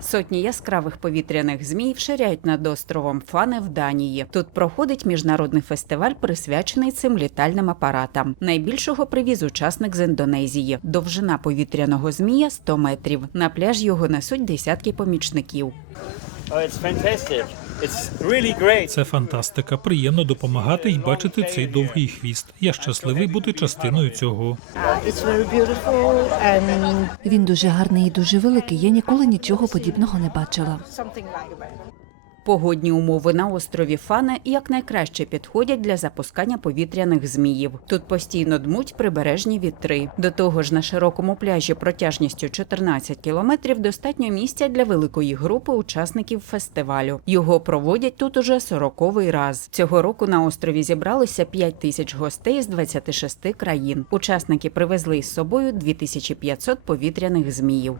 Сотні яскравих повітряних змій вширяють над островом Фане в Данії. Тут проходить міжнародний фестиваль, присвячений цим літальним апаратам. Найбільшого привіз учасник з Індонезії. Довжина повітряного змія 100 метрів. На пляж його несуть десятки помічників. Oh, it's fantastic. It's really great. Це фантастика. Приємно допомагати і бачити цей довгий хвіст. Я щасливий бути частиною цього. It's very beautiful and Він дуже гарний і дуже великий. Я ніколи нічого подібного не бачила. Погодні умови на острові Фане якнайкраще підходять для запускання повітряних зміїв. Тут постійно дмуть прибережні вітри. До того ж, на широкому пляжі протяжністю 14 кілометрів достатньо місця для великої групи учасників фестивалю. Його проводять тут уже 40-й раз. Цього року на острові зібралося 5 тисяч гостей з 26 країн. Учасники привезли із собою 2500 повітряних зміїв.